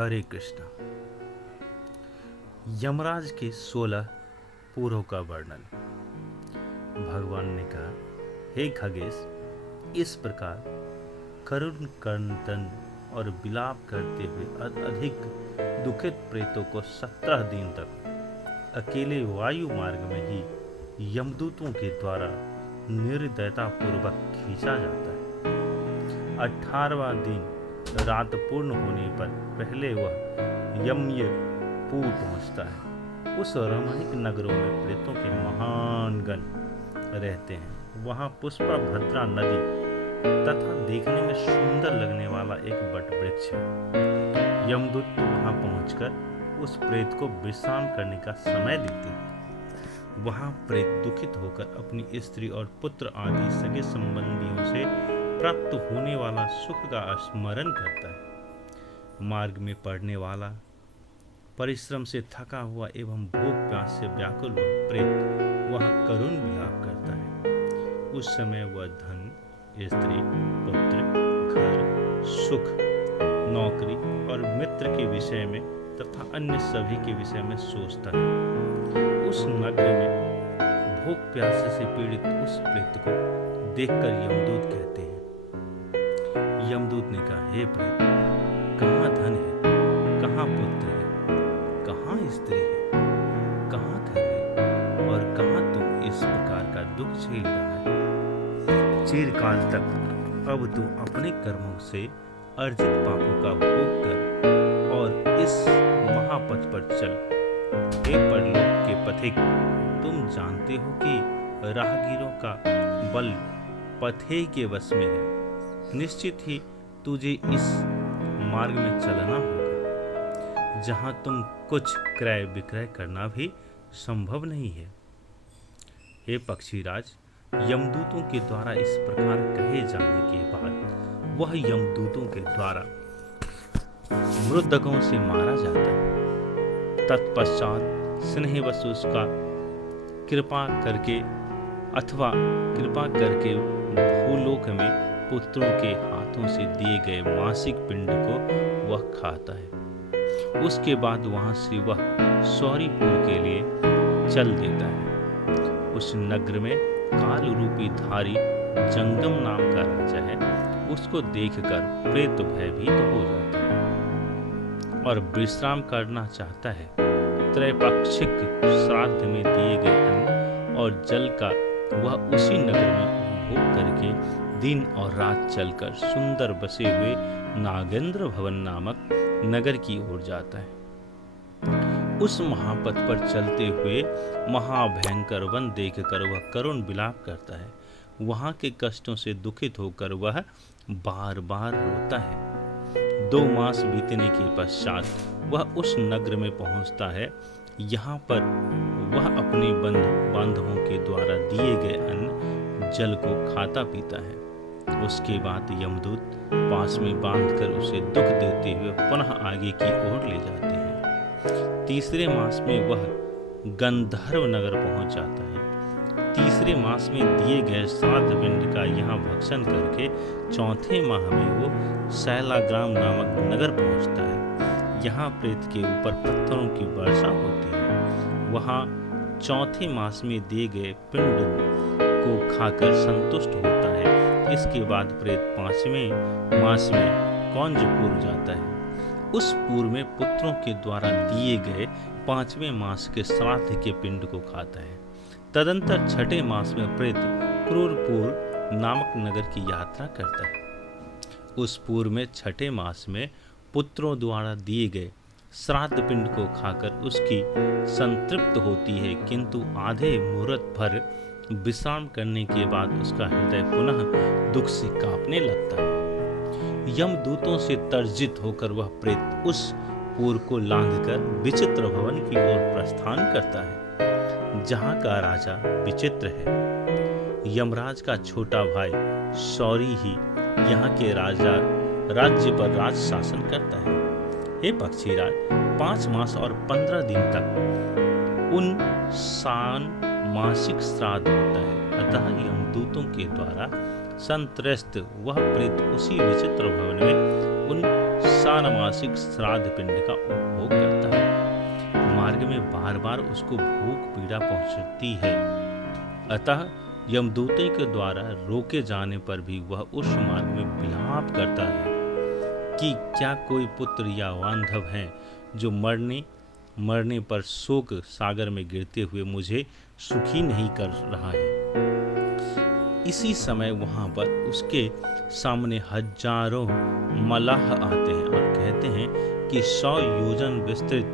हरे कृष्णा। यमराज के 16 पूर्वों का वर्णन। भगवान ने कहा, हे खगेश, इस प्रकार करुण क्रंदन और विलाप करते हुए अधिक दुखित प्रेतों को 17 दिन तक अकेले वायु मार्ग में ही यमदूतों के द्वारा निर्दयता पूर्वक खींचा जाता है। 18वां दिन रात पूर्ण होने पर पहले वह यमपुर पहुंचता है। उस रमणीक नगरों में प्रेतों के महान गण रहते हैं। वहां पुष्पा भद्रा नदी तथा देखने में सुंदर लगने वाला एक बट वृक्ष है। यमदूत वहां पहुंचकर उस प्रेत को विश्राम करने का समय देते हैं। वहां प्रेत दुखित होकर अपनी स्त्री और पुत्र आदि सगे संबंधियों से प्राप्त होने वाला सुख का स्मरण करता है। मार्ग में पड़ने वाला, परिश्रम से थका हुआ एवं भूख प्यास से व्याकुल वह प्रेत वह करुण विलाप करता है। उस समय वह धन, स्त्री, पुत्र, घर, सुख, नौकरी और मित्र के विषय में तथा अन्य सभी के विषय में सोचता है। उस नगर में भूख प्यास से पीड़ित उस प्रेत को देखकर यमदूत कहते हैं। यमदूत ने कहा, हे प्रेत, कहाँ धन है, कहाँ पुत्र है, कहाँ स्त्री है, कहाँ घर है और कहाँ तुम इस प्रकार का दुख झेल रहा है। चिरकाल तक अब तू अपने कर्मों से अर्जित पापों का भोग कर और इस महापथ पर चल। हे परलोक के पथिक, तुम जानते हो कि राहगीरों का बल पथे के वश में है। निश्चित ही तुझे इस मार्ग में चलना होगा, जहां तुम कुछ क्रय विक्रय करना भी संभव नहीं है। हे पक्षीराज, यमदूतों के द्वारा इस प्रकार कहे जाने के बाद वह यमदूतों के द्वारा मृतकों से मारा जाता है। तत्पश्चात स्नेहवश उसका कृपा करके भूलोक में पुत्रों के हाथों से दिए गए मासिक पिंड को वह खाता है। उसके बाद वहां से वह सौरीपुर के लिए चल देता है। उस नगर में काल रूपी धारी जंगम नाम का राजा है। उसको देखकर प्रेत भयभीत हो जाता है और विश्राम करना चाहता है। त्रैपाक्षिक श्राद्ध में दिए गए अन्न और जल का वह उसी नगर में उपभोग करके दिन और रात चलकर सुंदर बसे हुए नागेंद्र भवन नामक नगर की ओर जाता है। उस महापथ पर चलते हुए महाभयंकर वन देखकर वह करुण विलाप करता है। वहां के कष्टों से दुखित होकर वह बार बार रोता है। 2 मास बीतने के पश्चात वह उस नगर में पहुंचता है। यहाँ पर वह अपने बांधवों के द्वारा दिए गए अन्न जल को खाता पीता है। उसके बाद यमदूत पास में बांधकर उसे दुख देते हुए पुनः आगे की ओर ले जाते हैं। 3 मास में वह गंधर्व नगर पहुंच जाता है। 3 मास में दिए गए श्राद्ध पिंड का यहाँ भक्षण करके 4 माह में वो शैलाग्राम नामक नगर पहुंचता है। यहाँ प्रेत के ऊपर पत्थरों की वर्षा होती है। वहाँ 4 मास में दिए गए पिंड को खाकर संतुष्ट होता है। इसके बाद प्रेत 5वें मास में कौंजपुर जाता है। उस पूर्व में पुत्रों के द्वारा दिए गए 5वें मास के श्राद्ध के पिंड को खाता है। तदंतर 6ठे मास में प्रेत क्रूरपुर नामक नगर की यात्रा करता है। उस पूर्व में 6ठे मास में पुत्रों द्वारा दिए गए श्राद्ध पिंड को खाकर उसकी संतृप्त होती है, किंतु आधे मुहूर्त भर विश्राम करने के बाद उसका हृदय पुनः दुख से कांपने लगता है। यमदूतों से तर्जित होकर वह प्रेत उस पूर को लांघकर विचित्र भवन की ओर प्रस्थान करता है, जहां का राजा विचित्र है। यमराज का छोटा भाई सौरी ही यहाँ के राज्य पर राज शासन करता है। हे पक्षीराज, 5 मास और 15 दिन तक उन मासिक श्राद्ध होता है। अतः यमदूतों के द्वारा संत्रस्त वह प्रेत उसी विचित्र भवन में उन सानमासिक श्राद्ध पिंड का उपभोग करता है। मार्ग में बार बार उसको भूख पीड़ा पहुंचती है, अतः यमदूतों के द्वारा रोके जाने पर भी वह उस मार्ग में विलाप करता है कि क्या कोई पुत्र या बांधव है जो मरने पर शोक सागर में गिरते हुए मुझे सुखी नहीं कर रहा है। इसी समय वहां पर उसके सामने हजारों मलाह आते हैं और कहते हैं कि 100 योजन विस्तृत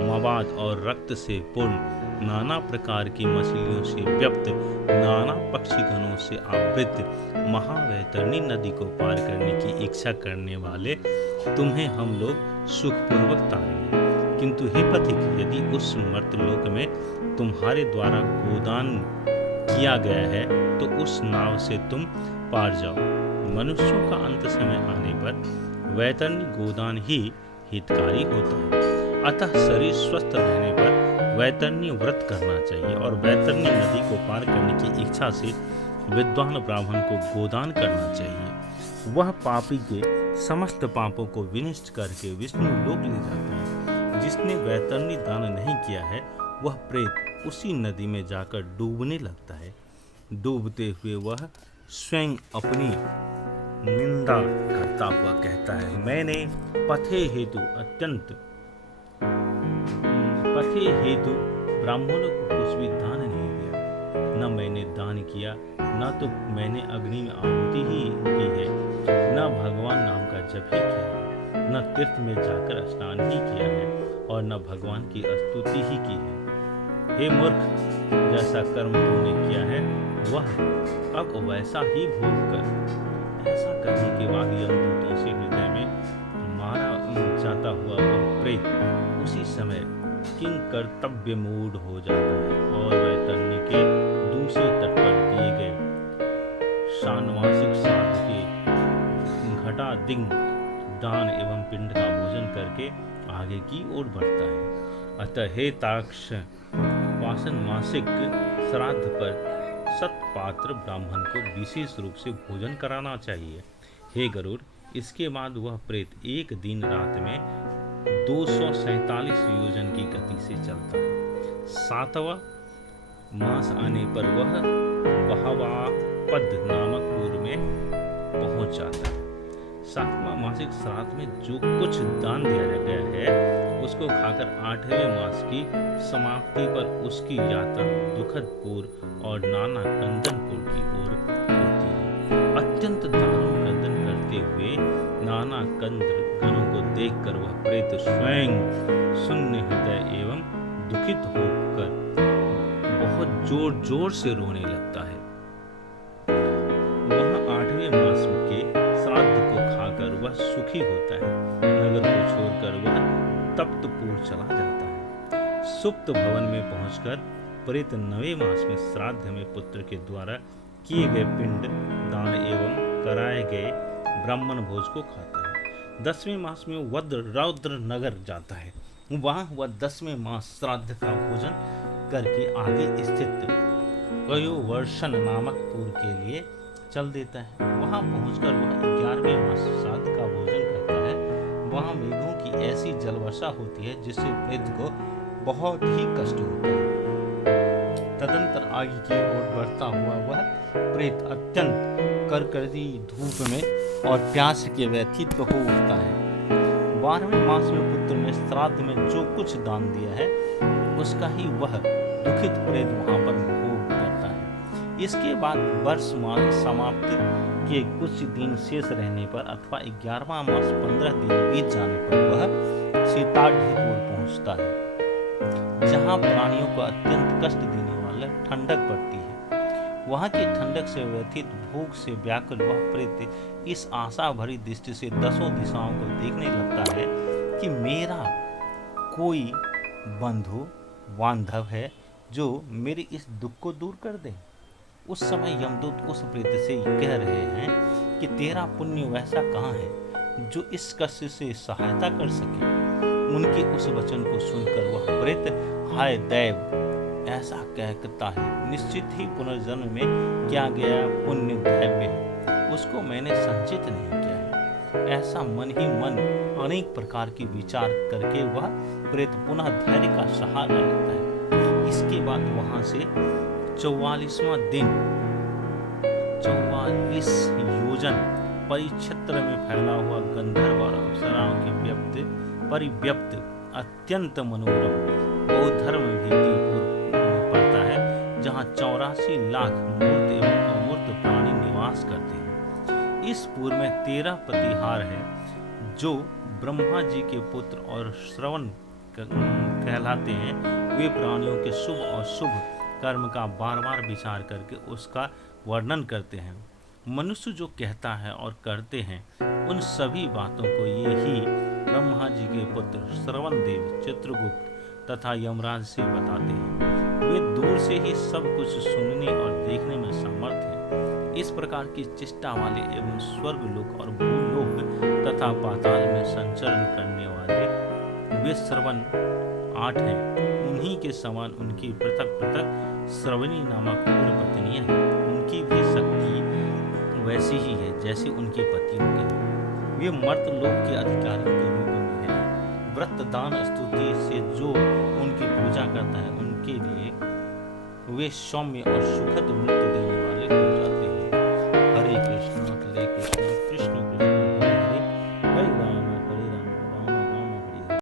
मवाद और रक्त से पूर्ण नाना प्रकार की मछलियों से व्याप्त नाना पक्षीगणों से आवृत महावैतरणी नदी को पार करने की इच्छा करने वाले तुम्हें हम लोग सुखपूर्वक तारेंगे। किंतु हे पथिक, यदि उस मर्त्यलोक में तुम्हारे द्वारा गोदान किया गया है तो उस नाव से तुम पार जाओ। मनुष्यों का अंत समय आने पर वैतरणी गोदान ही हितकारी होता है, अतः शरीर स्वस्थ रहने पर वैतरणी व्रत करना चाहिए और वैतरणी नदी को पार करने की इच्छा से विद्वान ब्राह्मण को गोदान करना चाहिए। वह पापी के समस्त पापों को विनष्ट करके विष्णु लोक ले जाता है। जिसने वैतरणी दान नहीं किया है वह प्रेत उसी नदी में जाकर डूबने लगता है। डूबते हुए वह स्वयं अपनी निंदा करता हुआ कहता है, मैंने पथे हेतु ब्राह्मणों को कुछ भी दान नहीं दिया। न मैंने दान किया, न तो मैंने अग्नि में आहुति ही दी है, न भगवान नाम का जप ही किया है, न तीर्थ में जाकर स्नान ही किया है और न भगवान की स्तुति ही की है। हे मूर्ख, जैसा कर्म तूने किया है वह अब वैसा ही भोग कर। ऐसा करने के बाद यमदूतों से हृदय में मारा जाता हुआ वह प्रेत उसी समय किंग कर्तव्य मूड हो जाता है और वैतरणी के दूसरे तट पर दिए गए शानवासिक श्राद्ध के घटादिंग दान एवं पिंड का भोजन करके आगे की ओर बढ़ता है। अतः हे ताक्ष, वासन मासिक श्राद्ध पर सत्पात्र ब्राह्मण को विशेष रूप से भोजन कराना चाहिए। हे गरुड़, इसके बाद वह प्रेत एक दिन रात में 247 योजन की गति से चलता है। 7वां मास आने पर वह बहवापद नामक पुर में पहुंच जाता है। 7वां मासिक श्राद्ध में जो कुछ दान दिया गया है उसको खाकर 8वें मास की समाप्ति पर उसकी यात्रा दुखदपुर और नाना कंदनपुर की ओर होती है। अत्यंत दारुण क्रंदन करते हुए नाना कंद गणों को देखकर वह प्रेत स्वयं शून्य हृदय एवं दुखित होकर बहुत जोर जोर से रोने लगता है। वह 8वें मास के श्राद्ध को खाकर वह सुखी होता है। नगर को छोड़कर वह तप्तपुर चला जाता है। सुप्त भवन में पहुंचकर प्रेत 9वें मास में श्राद्ध में पुत्र के द्वारा किए गए पिंड दान एवं कराए गए ब्राह्मण भोज को खाता है। 10वें मास में रौद्र नगर जाता है। वहां वह 10वें मास श्राद्ध का भोजन करके आगे स्थित कयोवर्षण नामक पुर के लिए चल देता है। वहां पहुंचकर वह 11वें मास श्राद्ध का भोजन करता है। वहां मेघों की ऐसी जलवर्षा होती है जिससे प्रेत को बहुत ही कष्ट होता है। तदंतर आगे की ओर बढ़ता हुआ वह प्रेत अत्यंत करकरी धूप में और प्यास के व्यथित हो उठता है। 12वें मास में पुत्र में श्राद्ध में जो कुछ दान दिया है उसका ही वह दुखित प्रेत वहां पर भोग करता है। इसके बाद वर्ष मास समाप्त के कुछ दिन शेष रहने पर अथवा 11वां मास 15 दिन बीत जाने पर वह सीताढ़ीपुर पहुंचता है, जहां प्राणियों को अत्यंत कष्ट देने वाला ठंडक पड़ती है। वहां की ठंडक से व्यथित भूख से व्याकुल वह प्रेत इस आशा भरी दृष्टि से 10 दिशाओं को देखने लगता है कि मेरा कोई बंधु बांधव है जो मेरे इस दुख को दूर कर दे। उस समय यमदूत उस प्रेत से कह रहे हैं कि तेरा पुण्य वैसा कहाँ है जो इस कष्ट से सहायता कर सके। उनके उस वचन को सुनकर वह प्रेत हाय दैव ऐसा कहता है, निश्चित ही पुनर्जन्म में किया गया पुण्य दैव्य है, उसको मैंने संचित नहीं किया है। ऐसा मन ही मन अनेक प्रकार के विचार करके वह प्रेत पुनः धैर्य का सहारा लेता है। इसके बाद वहां से 44वां दिन 44 योजन परिक्षेत्र में फैला हुआ गंधर्व और अप्सराओं के परिव्याप्त अत्यंत मनोरम बौद्ध धर्म भीतिपूर्ण पड़ता है, जहाँ 84 लाख मूर्त एवं अमूर्त प्राणी निवास करते हैं। इस पुर में 13 प्रतिहार है जो ब्रह्मा जी के पुत्र और श्रवण कहलाते हैं। वे प्राणियों के शुभ और शुभ कर्म का बार बार विचार करके उसका वर्णन करते हैं। मनुष्य जो कहता है और करते हैं उन सभी बातों को ये ही ब्रह्मा जी के पुत्र श्रवण देव, चित्रगुप्त तथा यमराज से बताते हैं। वे दूर से ही सब कुछ सुनने और देखने में समर्थ हैं। इस प्रकार की चेष्टा वाले एवं स्वर्गलोक और भूलोक तथा पाताल में संचरण करने वाले वे श्रवण 8 हैं। उन्हीं के समान उनकी पृथक पृथक श्रवणी नामक उग्र पत्नियां हैं। उनकी भी शक्ति वैसी ही है जैसे उनके पतियों के। वे मर्त लोक के अधिकारियों के रूप में है। व्रत दान स्तुति से जो उनकी पूजा करता है उनके लिए वे सौम्य और सुखद मृत्यु देने